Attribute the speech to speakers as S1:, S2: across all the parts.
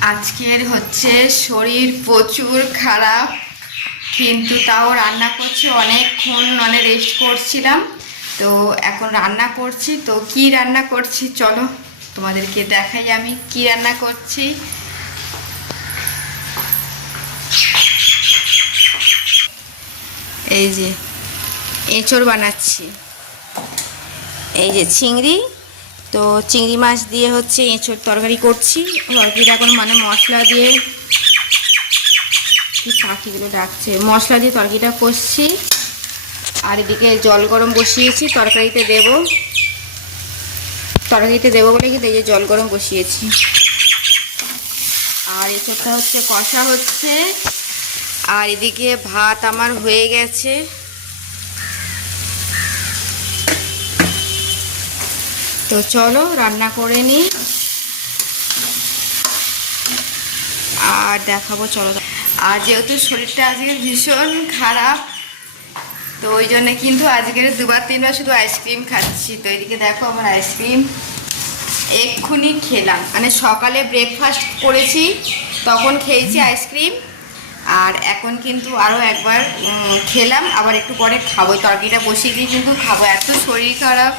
S1: আজকের হচ্ছে শরীর প্রচুর খারাপ, কিন্তু তাও রান্না করছি, অনেকক্ষণ মানে রেস্ট করছিলাম। তো এখন রান্না করছি, তো কি রান্না করছি চলো তোমাদেরকে দেখাই আমি কি রান্না করছি। এই যে এঁচড় বানাচ্ছি। এই যে চিংড়ি তো চিংড়ি মাছ দিয়ে হচ্ছে এঁচড় তরকারি করছি। তরকারিটা এখন মানে মশলা দিয়ে পাখিগুলো ডাকছে। মশলা দিয়ে তরকারিটা করছি আর এদিকে জল গরম বসিয়েছি, তরকারিতে দেব। তরকারিতে দেবো বলে কিন্তু এই জল গরম বসিয়েছি। আর এঁচড়টা হচ্ছে কষা হচ্ছে। আর এদিকে ভাত আমার হয়ে গেছে। তো চলো রান্না করে নিই। আর দেখাবো, চলো। আর যেহেতু শরীরটা আজকে ভীষণ খারাপ, তো ওই জন্যে কিন্তু আজকের দুবার, তিনবার শুধু আইসক্রিম খাচ্ছি। তো এদিকে দেখো আমার আইসক্রিম। এক্ষুনি খেলাম। মানে সকালে ব্রেকফাস্ট করেছি, তখন খেয়েছি আইসক্রিম। আর এখন কিন্তু আরও একবার খেলাম। আবার একটু পরে খাব। তরকারিটা বসিয়ে দিয়ে কিন্তু খাব। এত শরীর খারাপ।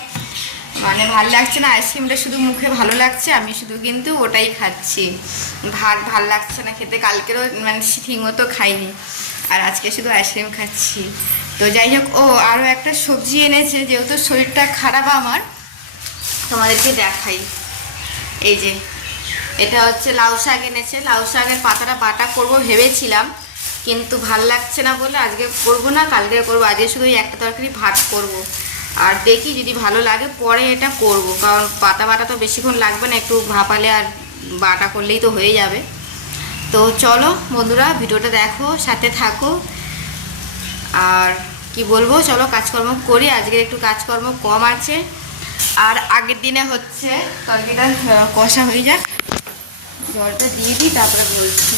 S1: মানে ভালো লাগছে না, আইসক্রিমটা শুধু মুখে ভালো লাগছে, আমি শুধু কিন্তু ওটাই খাচ্ছি। ভাত ভালো লাগছে না খেতে, কালকেরও মানে ঠিক মতো খাইনি, আর আজকে শুধু আইসক্রিম খাচ্ছি। তো যাই হোক, ও আরও একটা সবজি এনেছে, যেহেতু শরীরটা খারাপ আমার, তোমাদেরকে দেখাই। এই যে, এটা হচ্ছে লাউ শাক এনেছে, লাউ শাকের পাতাটা বাটা করব ভেবেছিলাম, কিন্তু ভালো লাগছে না বলে আজকে করব না, কালকে করব, আজকে শুধু একটা তরকারি ভাত করব। আর দেখি যদি ভালো লাগে, পরে এটা করব। কারণ পাতা বাটা তো বেশিক্ষণ লাগবে না, একটু ভাপালে আর বাটা করলেই তো হয়ে যাবে। তো চলো বন্ধুরা, ভিডিওটা দেখো, সাথে থাকো। আর কি বলব, চলো কাজকর্ম করি। আজকের একটু কাজকর্ম কম আছে। আর আগের দিনে হচ্ছে তরকারিটা কষা হয়ে যাক। জলটা দিয়ে দিই, তারপরে বলছি।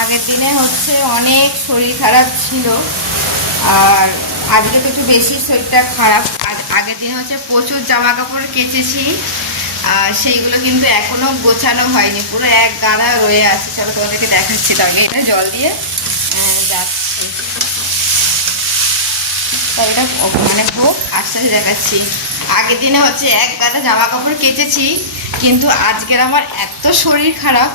S1: আগের দিনে হচ্ছে অনেক শরীর খারাপ ছিল, আর আজকে তো একটু বেশি শরীরটা খারাপ। আগের দিনে হচ্ছে প্রচুর জামা কাপড় কেচেছি, আর সেইগুলো কিন্তু এখনও গোছানো হয়নি, পুরো এক গাদা রয়ে আছে। চলো তোমাদেরকে দেখাচ্ছি তবে এটা জল দিয়ে যাচ্ছে। তবে এটা মানে হোক আস্তে আস্তে দেখাচ্ছি। আগের দিনে হচ্ছে এক গাদা জামা কাপড় কেচেছি, কিন্তু আজকের আমার এত শরীর খারাপ।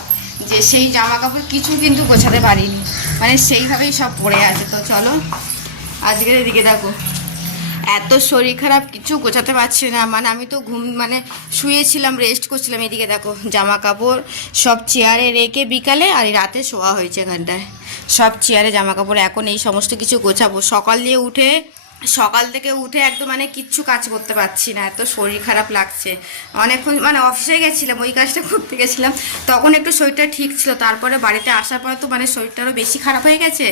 S1: যে সেই জামা কাপড় কিছু কিন্তু গোছাতে পারিনি। মানে সেইভাবেই সব পড়ে আছে। তো চলো, আজকের এদিকে দেখো। এত শরীর খারাপ, কিছু গোছাতে পারছি না। মানে আমি তো ঘুম মানে শুয়েছিলাম রেস্ট করছিলাম এদিকে দেখো। জামা কাপড় সব চেয়ারে রেখে বিকালে আর রাতে শোয়া হয়েছে এখানটায়। সব চেয়ারে জামা কাপড় এখন এই সমস্ত কিছু গোছাবো। সকাল দিয়ে উঠে সকাল থেকে উঠে একদম মানে কিচ্ছু কাজ করতে পারছি না, এত শরীর খারাপ লাগছে। অনেকক্ষণ মানে অফিসে গেছিলাম, ওই কাজটা করতে গেছিলাম, তখন একটু শরীরটা ঠিক ছিল, তারপরে বাড়িতে আসার পর তো মানে শরীরটা আরও বেশি খারাপ হয়ে গেছে।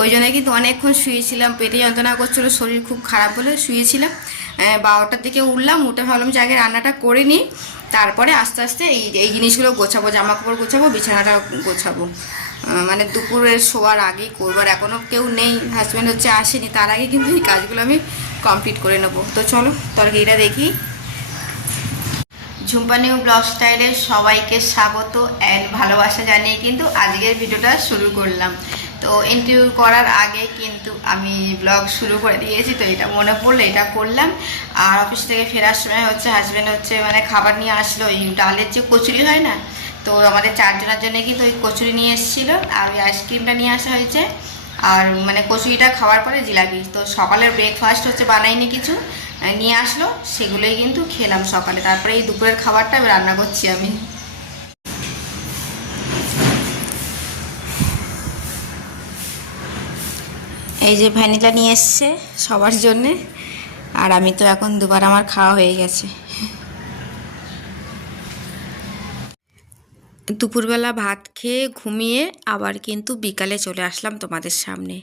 S1: ওই জন্য কিন্তু অনেকক্ষণ শুয়েছিলাম, পেটে যন্ত্রণা করছিল, শরীর খুব খারাপ বলে শুয়েছিলাম। বারোটার দিকে উঠলাম, উঠে ভাবলাম যে আগে রান্নাটা করে নিই, তারপরে আস্তে আস্তে এই এই জিনিসগুলো গোছাবো, জামা কাপড় গোছাবো বিছানাটা গোছাবো। মানে দুপুরের শোয়ার আগেই করব। আর এখনও কেউ নেই হাজব্যান্ড হচ্ছে আসেনি, তার আগে কিন্তু এই কাজগুলো আমি কমপ্লিট করে নেব। তো চলো, তরকারিটা দেখি। ঝুম্পা নিউ ব্লগ স্টাইলে সবাইকে স্বাগত অ্যান্ড ভালোবাসা জানিয়ে কিন্তু আজকের ভিডিওটা শুরু করলাম। তো ইন্টারভিউ করার আগে কিন্তু আমি ব্লগ শুরু করে দিয়েছি, তো এটা মনে পড়ল এটা করলাম। আর অফিস থেকে ফেরার সময় হচ্ছে হাজব্যান্ড হচ্ছে মানে খাবার নিয়ে আসলো ওই ডালের যে কচুরি হয় না তো আমাদের চারজনের জন্য কিন্তু ওই কচুরি নিয়ে এসেছিল, আর ওই আইসক্রিমটা নিয়ে আসা হয়েছে। আর মানে কচুরিটা খাওয়ার পরে জিলাপি। তো সকালের ব্রেকফাস্ট হচ্ছে, বানাইনি কিছু নিয়ে আসলো, সেগুলোই কিন্তু খেলাম সকালে। তারপরে এই দুপুরের খাবারটা রান্না করছি আমি। এই যে ভ্যানিলা নিয়ে এসছে সবার জন্যে, আর আমি তো এখন দুবার আমার খাওয়া হয়ে গেছে। দুপুরবেলা ভাত খেয়ে ঘুমিয়ে আবার কিন্তু বিকালে চলে আসলাম তোমাদের সামনে।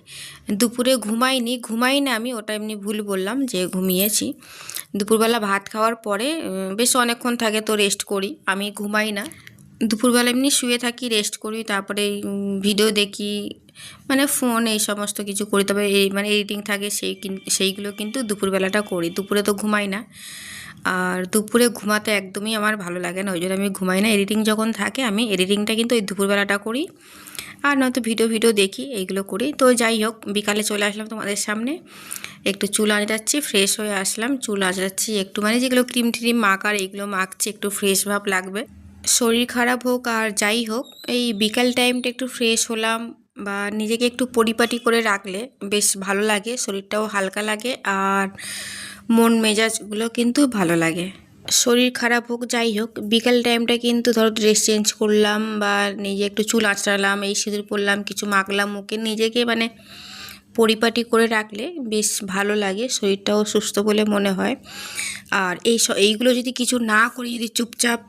S1: দুপুরে ঘুমাইনি ঘুমাই না আমি, ওটা এমনি ভুল বললাম যে ঘুমিয়েছি। দুপুরবেলা ভাত খাওয়ার পরে বেশ অনেকক্ষণ থাকে তো রেস্ট করি, আমি ঘুমাই না। দুপুরবেলা এমনি শুয়ে থাকি রেস্ট করি, তারপরে ভিডিও দেখি মানে ফোন এই সমস্ত কিছু করি, তবে এই মানে এডিটিং থাকে সেই সেইগুলো কিন্তু দুপুরবেলাটা করি। দুপুরে তো ঘুমাই না। আর দুপুরে ঘুমাতে একদমই আমার ভালো লাগে না, ওই জন্য আমি ঘুমাই না। এডিটিং যখন থাকে, আমি এডিটিংটা কিন্তু ওই দুপুরবেলাটা করি। আর নয়তো ভিডিও ভিডিও দেখি, এইগুলো করি। তো যাই হোক, বিকালে চলে আসলাম তোমাদের সামনে। একটু চুল আঁচড়াচ্ছি ফ্রেশ হয়ে আসলাম। চুল আঁচড়াচ্ছি একটু মানে যেগুলো ক্রিম ট্রিম মাখার, এইগুলো মাখছি, একটু ফ্রেশ ভাব লাগবে। শরীর খারাপ হোক আর যাই হোক, এই বিকাল টাইমটা একটু ফ্রেশ হলাম বা নিজেকে একটু পরিপাটি করে রাখলে বেশ ভালো লাগে, শরীরটাও হালকা লাগে। আর মন মেজাজগুলো কিন্তু ভালো লাগে। শরীর খারাপ হোক, যাই হোক, বিকাল টাইমটা কিন্তু ধরো ড্রেস চেঞ্জ করলাম বা নিজে একটু চুল আঁচড়ালাম, এই সিঁদুর পরলাম, কিছু মাখলাম, মুখে নিজেকে মানে পরিপাটি করে রাখলে বেশ ভালো লাগে, শরীরটাও সুস্থ বলে মনে হয়। আর এই এইগুলো যদি কিছু না করি, যদি চুপচাপ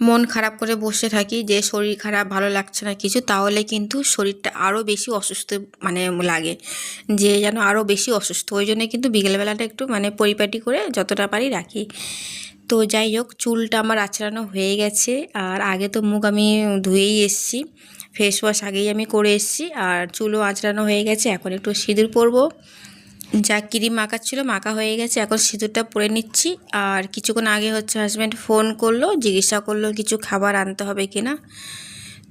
S1: মন খারাপ করে বসে থাকি যে শরীর খারাপ, ভালো লাগছে না কিছু, তাহলে কিন্তু শরীরটা আরও বেশি অসুস্থ মানে লাগে, যে যেন আরও বেশি অসুস্থ। ওই জন্য কিন্তু বিকেলবেলাটা একটু মানে পরিপাটি করে যতটা পারি রাখি। তো যাই হোক, চুলটা আমার আঁচড়ানো হয়ে গেছে, আর আগে তো মুখ আমি ধুয়েই এসছি ফেস ওয়াশ আগেই আমি করে এসছি, আর চুলও আঁচড়ানো হয়ে গেছে, এখন একটু সিঁদুর পরবো। যা ক্রিম মাখাচ্ছিল, মাখা হয়ে গেছে। এখন সিঁদুরটা পরে নিচ্ছি। আর কিছুক্ষণ আগে হচ্ছে হাজব্যান্ড ফোন করল, জিজ্ঞাসা করল কিছু খাবার আনতে হবে কি না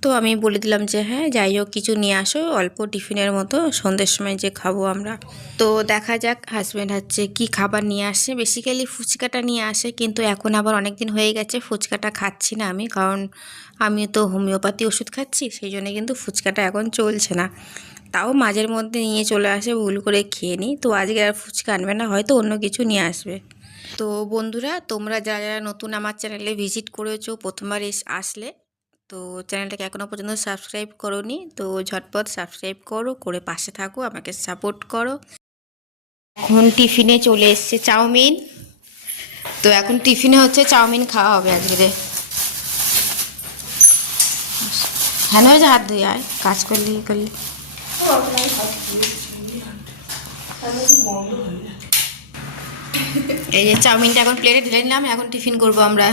S1: তো আমি বলে দিলাম যে হ্যাঁ যাই হোক, কিছু নিয়ে আসো। অল্প টিফিনের মতো সন্ধ্যের সময় যে খাব আমরা। তো দেখা যাক হাজব্যান্ড হচ্ছে কি খাবার নিয়ে আসে। বেসিক্যালি ফুচকাটা নিয়ে আসে, কিন্তু এখন আবার অনেক দিন হয়ে গেছে, ফুচকাটা খাচ্ছি না আমি। কারণ আমি তো হোমিওপ্যাথি ওষুধ খাচ্ছি, সেই জন্য কিন্তু ফুচকাটা এখন চলছে না। তাও মাঝের মধ্যে নিয়ে চলে আসে, ভুল করে খেয়ে নিই। তো আজকে আর ফুচকা আনবে না, হয়তো অন্য কিছু নিয়ে আসবে। তো বন্ধুরা, তোমরা যারা যারা নতুন আমার চ্যানেলে ভিজিট করেছ, প্রথমবার আসলে, তো চ্যানেলটাকে এখনও পর্যন্ত সাবস্ক্রাইব করোনি, তো ঝটপট সাবস্ক্রাইব করো, করে পাশে থাকো, আমাকে সাপোর্ট করো। এখন টিফিনে চলে এসছে চাউমিন। তো এখন টিফিনে হচ্ছে চাউমিন খাওয়া হবে আজকে হ্যাঁ যে হাত ধুয়ে আয়, কাজ করলি করলি। এই যে চাউমিনটা এখন প্লেটে ঢেলে নিলাম, এখন টিফিন করব আমরা।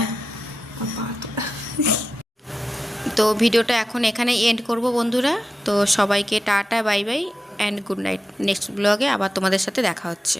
S1: তো ভিডিওটা এখন এখানে এন্ড করব বন্ধুরা। তো সবাইকে tata, bye bye and good night next ব্লগে আবার তোমাদের সাথে দেখা হচ্ছে।